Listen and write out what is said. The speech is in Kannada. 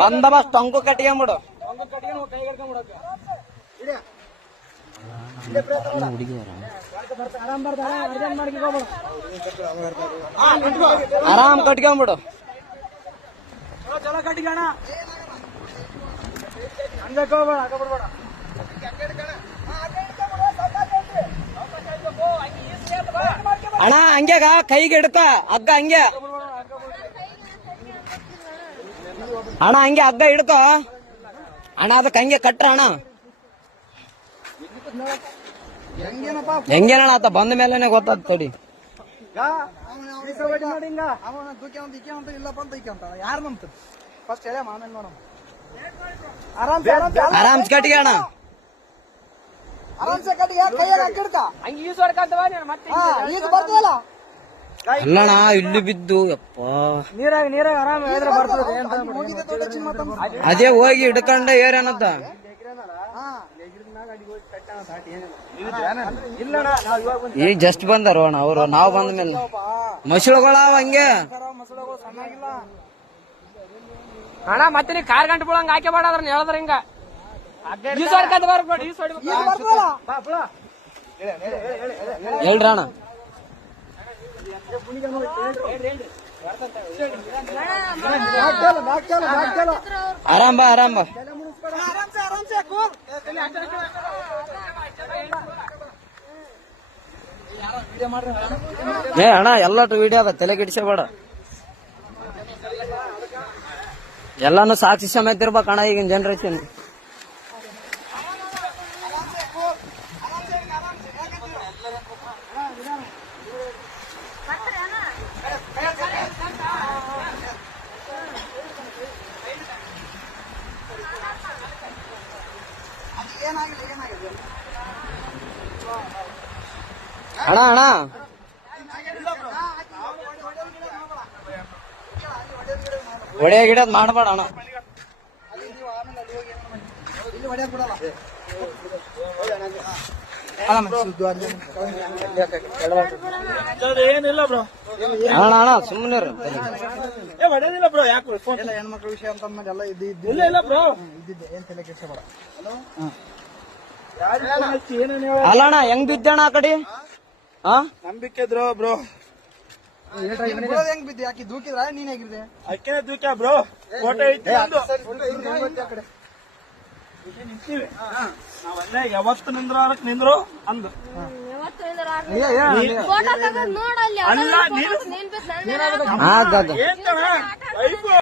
ಬಂದೋಬಸ್ತ್ ಟೊಂಕು ಕಟ್ಕೊಂಬಿಡು. ಆರಾಮ್ ಕಟ್ಕೊಂಬಿಡು. ಚಲೋ ಕಟ್ಕೋಣ. ಹಂಗಕ್ಕೆ ಹೋಗ್ಬೇಡ, ಹಾಕ ಬಿಡ್ಬೇಡ. ಅಣ್ಣ ಹಂಗ್ಯಾಗ ಕೈಗೆ ಹಿಡ್ಕ ಹಗ್ಗ ಹಂಗೆ. ಅಣ್ಣ ಹಂಗೆ ಹಗ್ಗ ಹಿಡ್ಕೋ ಅಣ್ಣ, ಅದಕ್ಕೆ ಹಂಗೆ ಕಟ್ರ ಅಣ್ಣ. ಹೆಂಗೇನಣ್ಣ ಆತ ಬಂದ ಮೇಲೆನೆ ಗೊತ್ತಾದ ತಡಿ. ಆರಾಮ್ಸ್ ಕಟ್ಟಿಗೆ ಅಣ್ಣ. ಅಲ್ಲಣ್ಣ ಇಲ್ಲಿ ಬಿದ್ದು ಯಪ್ಪ ನೀರಾಗ ಆರಾಮ ಬರ್ತದೆ. ಅದೇ ಹೋಗಿ ಹಿಡ್ಕೊಂಡ ಏರೇನತ್ತ. ಈಗ ಜಸ್ಟ್ ಬಂದಾರ ಅಣ್ಣ ಅವ್ರು, ನಾವ್ ಬಂದ ಮೇಲೆ ಮಸಳುಗಳಾವ ಹಂಗೆ. ಅಣ್ಣ ಮತ್ತೆ ನೀ ಕಾರ್ ಗಂಟೆ ಬಿಡಂಗ ಹಾಕಿ ಬೇಡ ಅದ್ರ ಹೇಳಿದ್ರ ಹಿಂಗ ಹೇಳ್ರಣ್ಣ. ಆರಾಮ್ ಬಾ ಆರಾಮ್ ಬಾ. ಏ ಅಣ್ಣ ಎಲ್ಲಟು ವಿಡಿಯೋ ಅದ, ತಲೆ ಗಿಡಿಸಬೇಡ. ಎಲ್ಲಾನು ಸಾಕ್ಷಿ ಸಮೇತ ಇರ್ಬೇಕಣ್ಣ ಈಗಿನ ಜನರೇಷನ್. ಅಣ್ಣ ಅಣ್ಣ ಒಡೆಯ ಗಿಡದ್ ಮಾಡಬೇಡ ಅಣ್ಣ. ಏನಿಲ್ಲ ಬ್ರೋ, ಅಣ್ಣ ಅಣ್ಣ ಸುಮ್ಮನೆ ಹೊಡೆದಿಲ್ಲ ಬ್ರೋ. ಯಾಕೆ ಹೆಣ್ಮಕ್ಳ ವಿಷಯ ಅಂತ ಎಲ್ಲ ಇಲ್ಲ ಬ್ರೋ, ಇದ್ದಿದ್ದೆ. ಏನ್ ತಲೆ ಕೆಡ್ಸಬೇಡ. ಅಲ್ಲಣ್ಣ ಹೆಂಗ್ ಬಿದ್ದಣ್ಣ ಆ ಕಡೆ? ನಂಬಿಕೆ ಇದ್ರು ಬ್ರೋ. ಹೆಂಗ್ ಬಿದ್ದೆ? ಯಾಕೆ ದೂಕಿದ್ರ? ನೀನ್ ಹೇಗಿದ್ದೆ? ಅಕ್ಕಿನ ದೂಕ ಬ್ರೋ. ಫೋಟೋ ಐತಿ ನಾವೆಲ್ಲ ಯಾವತ್ತು ನಿಂದ್ರು ಅಂದು ಅಲ್ಲ